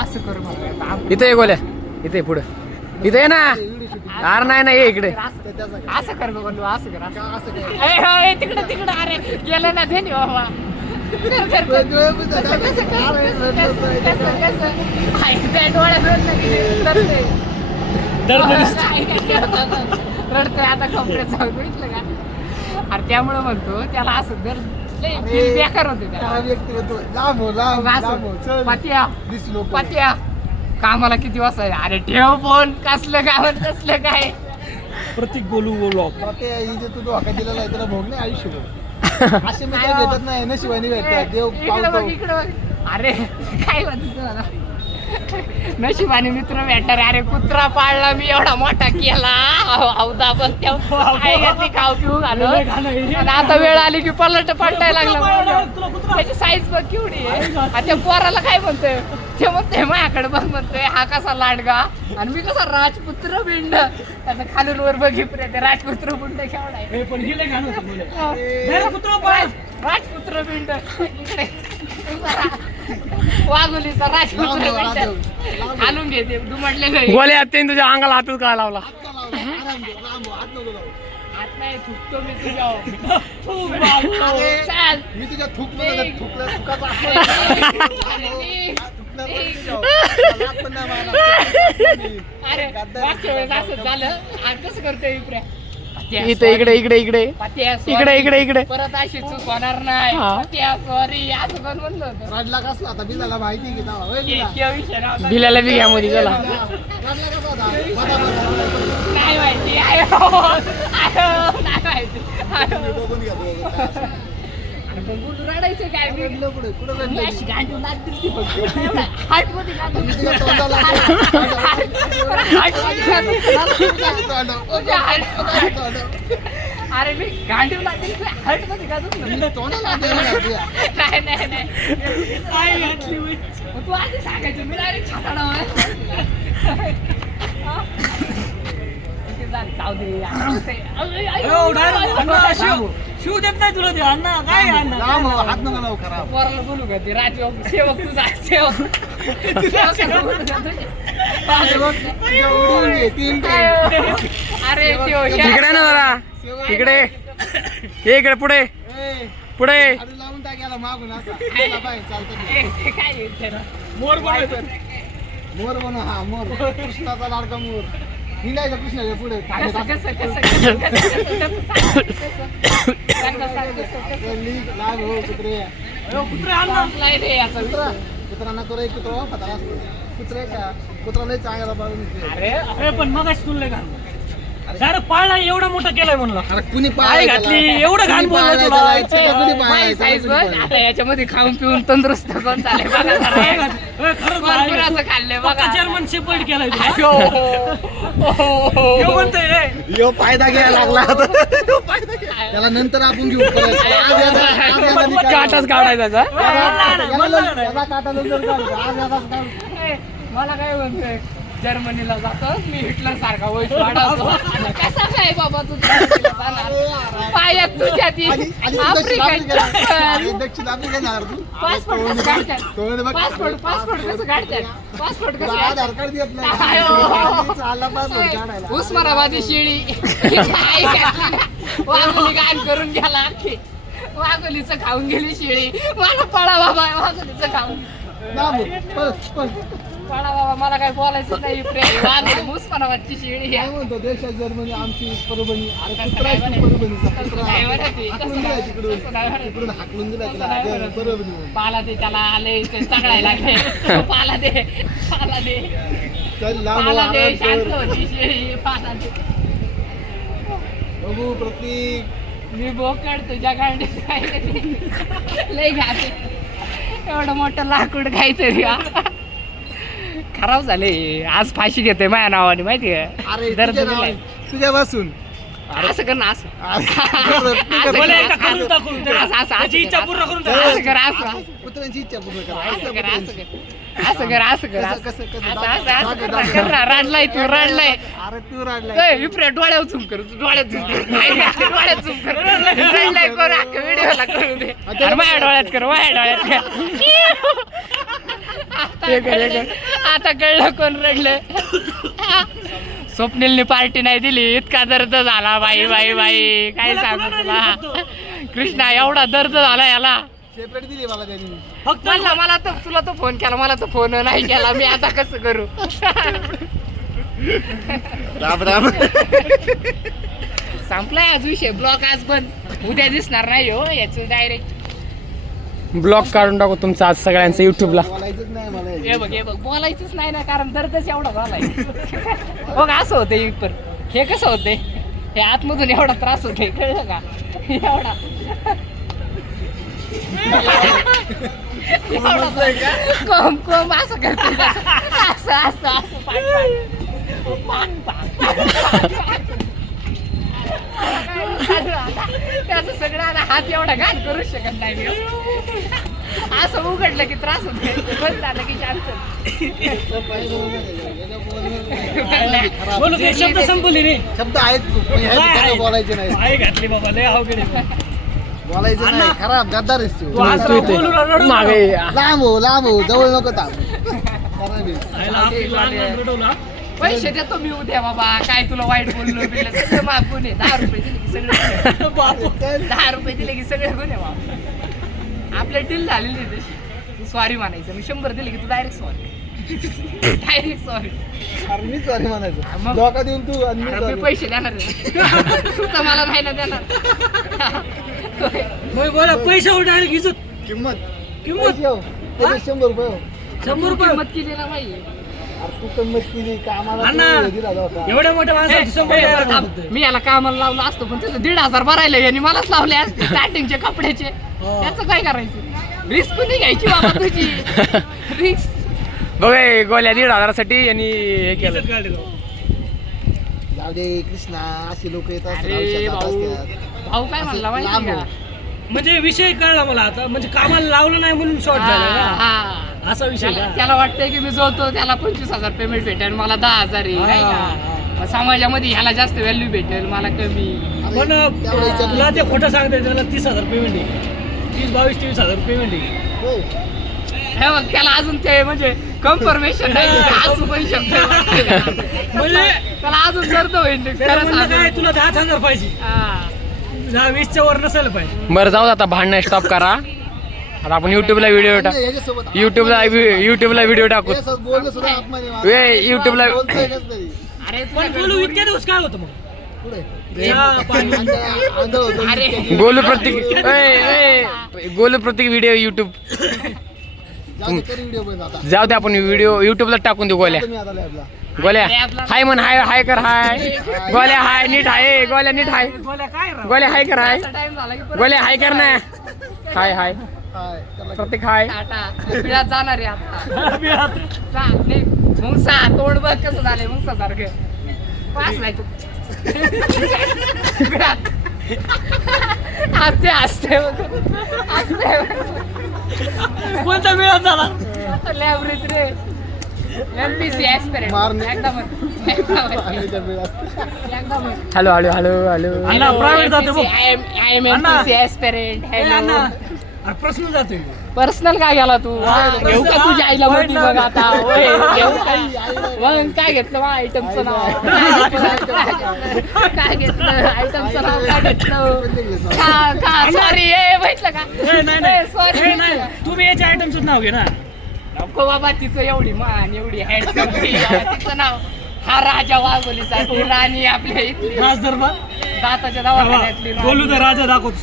असं करू इथे ये गोल्या, इथे पुढे, इथे ये ना. अरे नाही नाही, ये इकडे. असं कर बोलू, असं कर, तिकडे तिकडे. अरे गेलं ना धनी बाबा. रडतोय आता कपडे जाऊन बघितलं का. अरे त्यामुळे म्हणतो त्याला असं दर बेकार होते पात्या. कामाला किती वाजता? अरे ठेव फोन. कसलं गावात कसलं काय प्रतीक बोलू बोलू. तू धोका दिलेला आहे त्याला भोग नाही आयुष्यभर. असे मी काय भेटत नाही, नशिबाने भेटतात. देव पावतो. इकडे बघ. अरे काय म्हणतो नशिबाने मित्र भेटणार. अरे कुत्रा पाळला मी एवढा मोठा केला अवधा, पण खाऊ पिऊ घालू. आणि आता वेळ आली की पलटायला लागला. त्याची साईज बघ केवढी आहे. त्या पोराला काय म्हणतोय ते म्हणतोय माझ्याकडे बघ म्हणतोय हा कसा लाडगा आणि मी कसा राजपुत्र बिंड. त्याचं खालून वर बघितलं राजपुत्र बिंड केवढा आहे. राजपुत्र बिंड इकडे वाघोलीचा राजपुत्र बिंड घालून घेते दुमटले. गोल्या त्याने तुझ्या अंगाला हातच का लावला? हात नाही थुकतो मी तुझ्यावर. मी तुझ्या थुकलं अरे मागच्या वेळेस असं झालं. आज कसं करतोय इकडे इथे इकडे इकडे इकडे इकडे इकडे इकडे. परत अशी चूक होणार नाही. सॉरी असं पण म्हणलं होतं. रडला कसला आता बिलाला माहिती की विषय नव्हता. बिलाला बी घ्या मध्ये गेला. नाही माहिती नाही माहिती. रडायचं काय गांडू लागतील हार्ट मध्ये अरे मी गांडीव लागतील हार्ट मध्ये का नाही तू आधी सांगायचं मी डायरेक्ट छाताडा शिव देत नाही तुला ते अण्णा. काय हात नका लावू खराब. पोराला बोलू का ते राज सेवक तुझा सेवक. अरे इकडे ना जरा इकडे ये इकडे पुढे पुढे लावून टाकायला मागून असं काय मोर बनव. हा मोर कृष्णाचा लाडका मोर. हिंडायचा कृष्णाच्या पुढे. लाग हो कुत्रे. कुत्रा नको रे. कुत्रा खतरा असतो. कुत्रे का कुत्रा लय चांगला बाळून. अरे पण मग तुला घाल पाळला एवढा मोठा केलाय म्हणलं. अरे कुणी पाय घातली एवढं घाण बोलला तुला. आता याच्यामध्ये खाऊन पिऊन तंदुरुस्त कोण चालेल असं खाल्लंय बघा. जर्मन शेपर्ड केलाय यो फायदा घ्यायला लागला. त्याला नंतर आपण घेऊ. काटाच काढायचा. मला काय म्हणतोय जर्मनीला जातो मी हिटलर सारखा वैश वाढवतो. कसा काय बाबा तुझ्या पायात तुझ्या ती दक्षिण आफ्रिका पासपोर्ट कसं काढतात? पासपोर्ट कसं काढतात? पासपोर्ट कसं आधार कार्ड देत नाही. उस्मानाबादी शेळी वाघोली गाण करून गेला. अख्खी वाघोलीचं खाऊन गेली शेळी. मला पळा बाबा वाघोलीचं खाऊन पळा बाबा. मला काय बोलायचं नाही. उस्मानाबादची शेळी काय म्हणतो देशात जर्मनी आमची परभणी. हाकलून दिला परभणी. पाला दे त्याला आले ते चढायला लागले. पाला दे पाला दे पाला दे. शांत होती शेळी. पाला दे बघू प्रतीक. मी बोकड तुझ्या गाडीत लय घाते. एवढं मोठं लाकूड काहीतरी खराब झाले. आज फाशी घेते माझ्या नावाने माहिती अरे आहे. तुझ्या बसून असं कर ना असं बोला एकदा करून टाकून त्याची इच्छा पूर्ण करून टाक. असं कर असं कुत्र्यांची इच्छा पूर्ण करा असं कर असं कर असं कर कसं कसं कसं कर ना रडलाय तू रडलाय अरे तू रडलाय विप्रे डोळ्यावर झूम कर तू डोळ्यात झूम कर डोळ्यात झूम कर रडलाय करू अख्खा व्हिडिओला करू दे अरे माझ्या डोळ्यात कर माझ्या डोळ्यात कर आता कळलं कोण रडलं स्वप्नीलने पार्टी नाही दिली इतका दर्द झाला बाई बाई बाई काय सांगू तुला कृष्णा एवढा दर्द झाला याला सेपरेट दिली मला त्यांनी फक्त मला तर तुला तो फोन केला मला तो फोन नाही केला मी आता कसं करू राम राम संपलाय आज विषय ब्लॉक आज बंद उद्या दिसणार नाही हो याच डायरेक्ट ब्लॉग काढून टाकू तुमचा आज सगळ्यांचा युट्यूबला. बोलायचंच नाही मला हे बघ बोलायचंच नाही ना कारण दर्दच एवढा झालाय बघ असं होतंय पण हे कसं होतंय हे आतमधून एवढा त्रास होतोय कळलं का एवढा कोम कोम असं करते असं असं असं त्याचं सगळं आता हात एवढा घाण करू शकत नाही मी. असं उघडलं की त्रास होतो बंद झालं की शांत बोलू ते शब्द संपले रे. शब्द आहेत खूप, पण ह्या ठिकाणी बोलायचे नाही आई घातली बाबा लय अवघड आहे. बोलायचं नाही खराब गद्दार आहेस तू तू आज तू इथे. बोलू ना, रडू नको. मागे लांब हो जवळ नको थांब खराब आहे. आईला आपली लहान लहान रडवलं, हा? पैसे देतो मी उद्या बाबा काय तुला वाईट बोललो बिललो सगळं मागून आहे 10 रुपये दिले की सगळं बापू. 10 रुपये दिले की सगळे गुन्हे बाबा आपल्या डील झालेली आहे तशी तू सॉरी म्हणायचं मी 100 दिले की तू डायरेक्ट सॉरी डायरेक्ट सॉरी अरे मी सॉरी म्हणायचं मग? धोका देऊन तू आणि मी मी sorry. पैसे देणार आहे. तू तर मला महिना देणार मग बोला पैशावर डायरेक्ट इज्जत किंमत किंमत पैसे हो. त्याचे 100 रुपये हो 100 रुपये किंमत केली ना माहिती अरे तू किंमत केली कामाला अण्णा. तू दिला होता. एवढ्या मोठ्या माणसाची 100 द्यायला लागतं. मी याला कामाला लावलं असतो पण त्याचं 1,500 भरायला यांनी मलाच लावले असते स्टार्टिंगचे कपड्याचे त्याचं काय करायचं रिस्क नाही घ्यायची बाबा तुझी रिस्क बघ गोल्या 1,500साठी यांनी हे केलं. इज्जत काढली राव. जाऊ दे कृष्णा असे लोक येत असतात अरे आयुष्यात भाऊ असतात. भाऊ काय म्हणला माहिती लांब का हो. म्हणजे विषय कळला मला आता म्हणजे कामाला लावलं नाही म्हणून शॉर्ट झाला हा, ना. हा. असा विषय का? त्याला वाटतंय की मी जोडतो त्याला 25,000 पेमेंट भेटेल मला 10,000 आहे, नाही हा, का? मग समाजामध्ये ह्याला जास्त व्हॅल्यू भेटेल मला कमी अरे, पण त्यावेळी विचारलं तुला ते खोटं सांगते त्याला 30,000 पेमेंट आहे 22-23,000 पेमेंट आहे. हो. हे बघ त्याला अजून ते म्हणजे कन्फर्मेशन नाही असू पण शकतो म्हणजे त्याला अजून गर्द होईल त्याला खरं म्हणलं काय सांगू. तुला 10,000 पाहिजे हा. 20च्या वर नसेल पाहिजे. बरं जाऊ दे आता भांडणं स्टॉप करा. आता आपण युट्यूबला व्हिडिओ टाक आणि याच्यासोबत युट्यूबला व्हिडिओ टाकू. याच्यासोबत बोलणं सुद्धा अपमान आहे माझा. वे, YouTube ला- बोलतोय कसं तरी. अरे पण बोलू इतक्या दिवस काय होतं मग पुढे. चहा, पाणी. आंधळ होतो. अरे. गोलू प्रत्येक गोलू प्रत्येक व्हिडिओ युट्यूब जाऊ दे, कर व्हिडिओ पण आता. जाऊ दे आपण व्हिडिओ युट्यूबला टाकून देऊ गोल्या. तुम्ही आता लॅबला. गोल्या हाय म्हण हाय कर हाय गोल्या हाय नीट हाय गोल्या नीट हाय बोला काय राव? गोल्या हाय कर हाय टाइम झाला की परत गोल्या हाय कर ना हाय हाय, त्याला प्रत्येक हाय टाटा बिळात जाणार आहे आता जा निघ. मुंगसा तोंड बघ कसं झालंय मुंगसा सारखं पास नाही तू बिळात. हसते हसते कोणता वेळ झाला लॅबरेट रे एमपीसी ऍस्पिरंट मारणे. एकदम पाण्याच्या बिळात. एकदम hello hello hello hello Anna private जातो बघ. I am Anna. MPC aspirant ए, अण्णा अरे प्रश्न जातोय पर्सनल काय गेला तू घेऊ का तुझ्या आईला मोठी बघ आता होय, घेऊ का? मग काय घेतलं मग आयटमचं नाव काय घेतलं आयटमचं नाव काय घेतलं सॉरी ए भेटलं का ए, नाही नाही सॉरी ए, नाही तुम्ही याच्या आयटमचं नाव घे ना. नको बाबा तिचं एवढी मान एवढी हँडसम तिचं नाव हा राजा वाघोलीचा ती राणी आपल्या इथली राज दरबार दाताच्या दवाखान्यातली बोलू तर राजा दाखवतो.